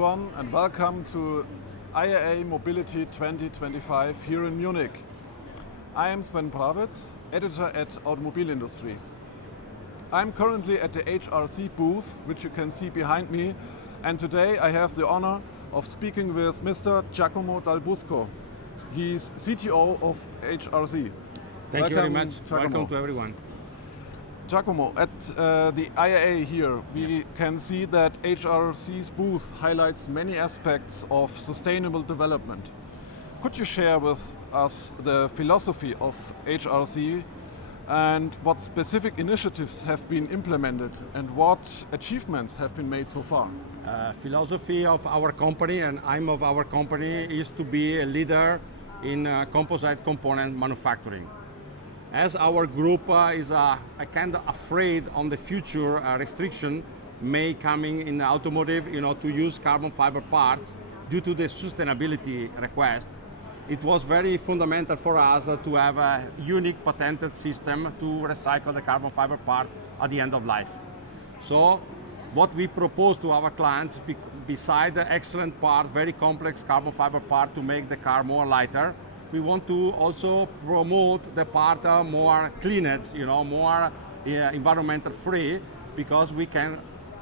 everyone, and welcome to IAA Mobility 2025 here in Munich. I am Sven Prawitz, editor at Automobilindustrie. I'm currently at the HRC booth, which you can see behind me, and today I have the honor of speaking with Mr. Giacomo Dal Busco. He's CTO of HRC. Thank you very much. Giacomo. Welcome to everyone. Giacomo, at the IAA here, we can see that HRC's booth highlights many aspects of sustainable development. Could you share with us the philosophy of HRC and what specific initiatives have been implemented and what achievements have been made so far? Philosophy of our company, and I'm of our company, is to be a leader in composite component manufacturing. As our group is kind of afraid on the future restriction may coming in automotive, to use carbon fiber parts due to the sustainability request, it was very fundamental for us to have a unique patented system to recycle the carbon fiber part at the end of life. So what we propose to our clients, beside the excellent part, very complex carbon fiber part to make the car more lighter, we want to also promote the part more cleaner, more environmental free, because we can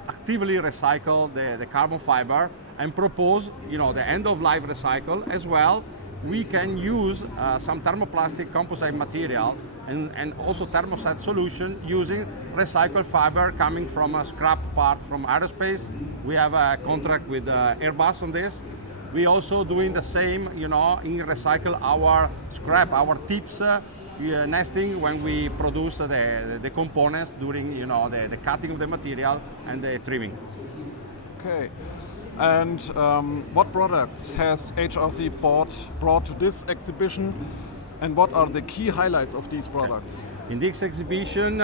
actively recycle the carbon fiber and propose, the end of life recycle as well. We can use some thermoplastic composite material and also thermoset solution using recycled fiber coming from a scrap part from aerospace. We have a contract with Airbus on this. We also doing the same, in recycle our scrap, our tips nesting when we produce the components during, the cutting of the material and the trimming. Okay. And what products has HRC brought to this exhibition, and what are the key highlights of these products? In this exhibition,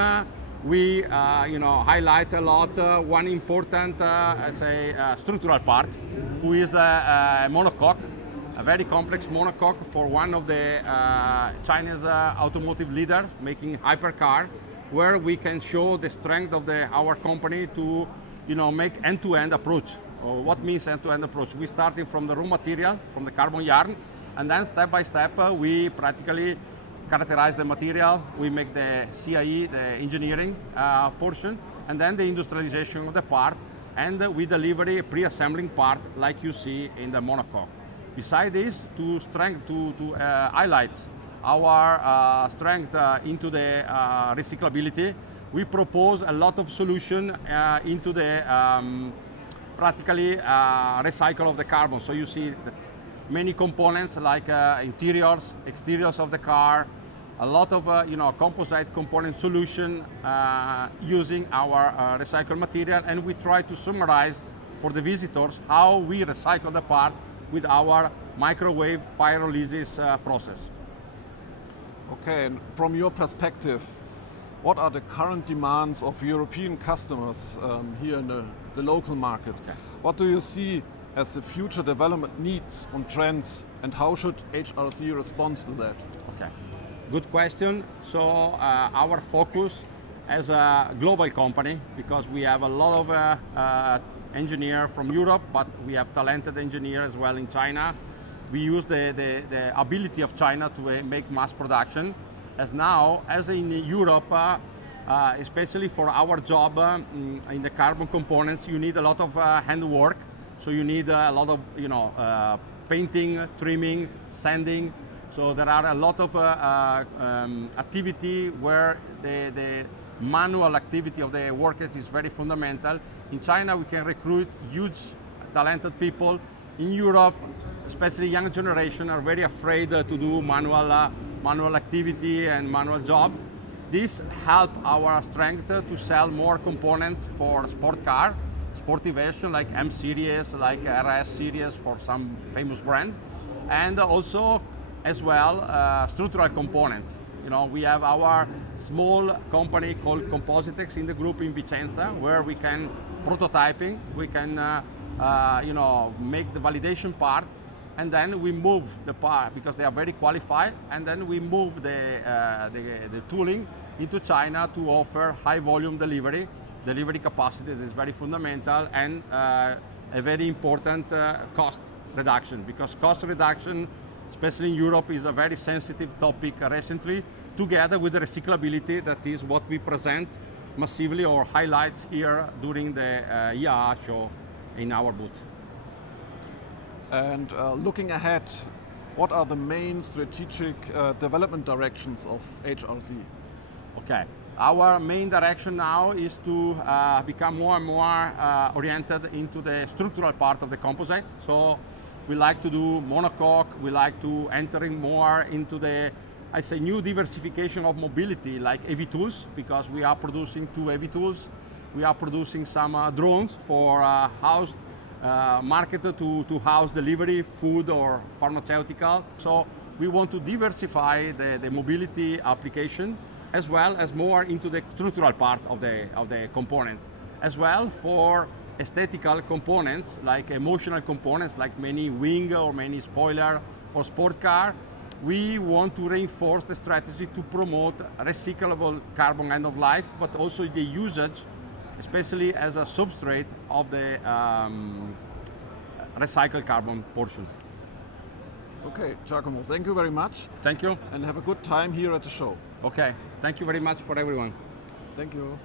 we highlight a lot one important structural part, who is a monocoque, a very complex monocoque for one of the Chinese automotive leaders making hypercar, where we can show the strength of our company to make end-to-end approach. What means end-to-end approach? We started from the raw material, from the carbon yarn, and then step by step we practically characterize the material, we make the CIE, the engineering portion, and then the industrialization of the part, and we deliver a pre-assembling part like you see in the monocoque. Besides this, to highlight our strength into the recyclability, we propose a lot of solution into the practically recycle of the carbon. So you see many components like interiors, exteriors of the car, a lot of composite component solution using our recycled material, and we try to summarize for the visitors how we recycle the part with our microwave pyrolysis process. Okay, and from your perspective, what are the current demands of European customers here in the local market? Okay. What do you see as the future development needs and trends, and how should HRC respond to that? Okay, good question. So our focus as a global company, because we have a lot of engineers from Europe, but we have talented engineers as well in China. We use the ability of China to make mass production. As in Europe, especially for our job in the carbon components, you need a lot of handwork. So you need a lot of painting, trimming, sanding. So there are a lot of activity where the manual activity of the workers is very fundamental. In China, we can recruit huge talented people. In Europe, especially young generation, are very afraid to do manual activity and manual job. This help our strength to sell more components for sport car, sporty version like M series, like RS series for some famous brand, and also as well structural components. We have our small company called Composite in the group in Vicenza, where we can prototyping, we can make the validation part, and then we move the part because they are very qualified, and then we move the tooling into China to offer high volume delivery capacity that is very fundamental, and a very important cost reduction, because cost reduction, especially in Europe, is a very sensitive topic recently, together with the recyclability, that is what we present massively or highlight here during the IAA show in our booth. And looking ahead, what are the main strategic development directions of HRC? Okay, our main direction now is to become more and more oriented into the structural part of the composite. So we like to do monocoque, we like to entering more into the, I say, new diversification of mobility, like heavy tools, because we are producing 2 heavy tools. We are producing some drones for house market to house delivery, food or pharmaceutical. So we want to diversify the mobility application, as well as more into the structural part of the components, as well for aesthetical components, like emotional components, like many wing or many spoiler for sport car. We want to reinforce the strategy to promote recyclable carbon end of life, but also the usage, especially as a substrate of the recycled carbon portion. Okay, Giacomo, thank you very much. Thank you. And have a good time here at the show. Okay, thank you very much for everyone. Thank you.